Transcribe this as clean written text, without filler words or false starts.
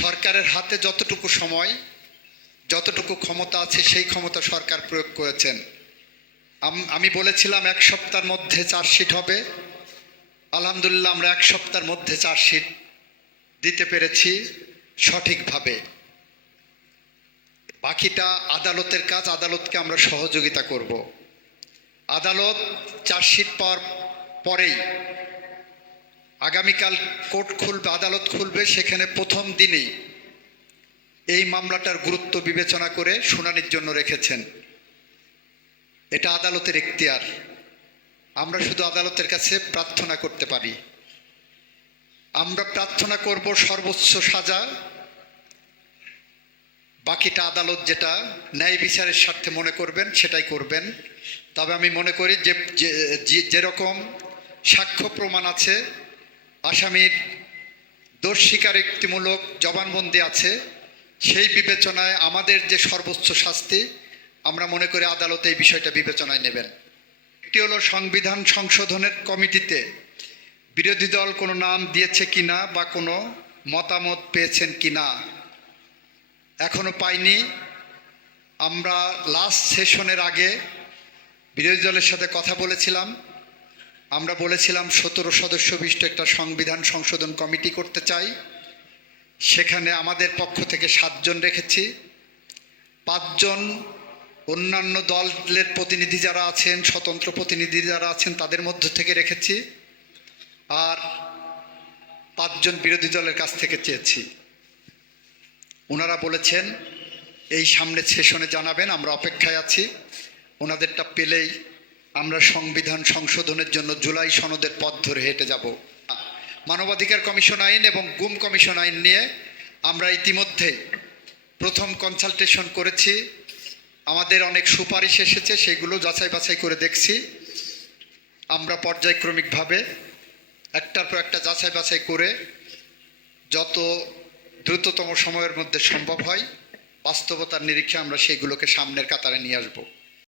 সরকারের হাতে যতটুকু সময়, যতটুকু ক্ষমতা আছে সেই ক্ষমতা সরকার প্রয়োগ করেছেন। আমি বলেছিলাম 1 সপ্তাহের মধ্যে চার্জশিট হবে। আলহামদুলিল্লাহ আমরা 1 সপ্তাহের মধ্যে চার্জশিট দিতে পেরেছি সঠিকভাবে। বাকিটা আদালতের কাজ, আদালতকে আমরা সহযোগিতা করব। আদালত চার্জশিট পাওয়ার পরেই আগামীকাল কোর্ট খুলবে, আদালত খুলবে, সেখানে প্রথম দিনেই এই মামলাটার গুরুত্ব বিবেচনা করে শুনানির জন্য রেখেছেন। এটা আদালতের এখতিয়ার। আমরা শুধু আদালতের কাছে প্রার্থনা করতে পারি। আমরা প্রার্থনা করব সর্বোচ্চ সাজা, বাকিটা আদালত যেটা ন্যায় বিচারের স্বার্থে মনে করবেন সেটাই করবেন। তবে আমি মনে করি যে যেরকম সাক্ষ্য প্রমাণ আছে, আসামির দোষ স্বীকারোক্তিমূলক জবানবন্দি আছে, সেই বিবেচনায় আমাদের যে সর্বোচ্চ শাস্তি, আমরা মনে করি আদালত এই বিষয়টা বিবেচনায় নেবেন। একটি হলো সংবিধান সংশোধনের কমিটিতে বিরোধী দল কোনো নাম দিয়েছে কিনা বা কোনো মতামত পেয়েছেন কিনা, এখনো পাইনি। আমরা লাস্ট সেশনের আগে বিরোধী দলের সাথে কথা বলেছিলাম। আমরা বলেছিলাম 17 সদস্য বিশিষ্ট একটা সংবিধান সংশোধন কমিটি করতে চাই। সেখানে আমাদের পক্ষ থেকে 7 জন রেখেছি, 5 জন অন্যান্য দলের প্রতিনিধি যারা আছেন, স্বতন্ত্র প্রতিনিধি যারা আছেন তাদের মধ্য থেকে রেখেছি, আর 5 জন বিরোধী দলের কাছ থেকে চেয়েছি। ওনারা বলেছেন এই সামনের সেশনে জানাবেন, আমরা অপেক্ষায় আছি। ওনাদেরটা পেলেই আমরা সংবিধান সংশোধনের জন্য জুলাই সনদের পথ ধরে হেঁটে যাব। মানবাধিকার কমিশন আইন এবং গুম কমিশন আইন নিয়ে আমরা ইতিমধ্যেই প্রথম কনসালটেশন করেছি। আমাদের অনেক সুপারিশ এসেছে, সেগুলো যাচাই বাছাই করে দেখছি। আমরা পর্যায়ক্রমিকভাবে একটার পর একটা যাচাই বাছাই করে যত দ্রুততম সময়ের মধ্যে সম্ভব হয় বাস্তবতার নিরীক্ষে আমরা সেগুলোকে সামনের কাতারে নিয়ে আসব।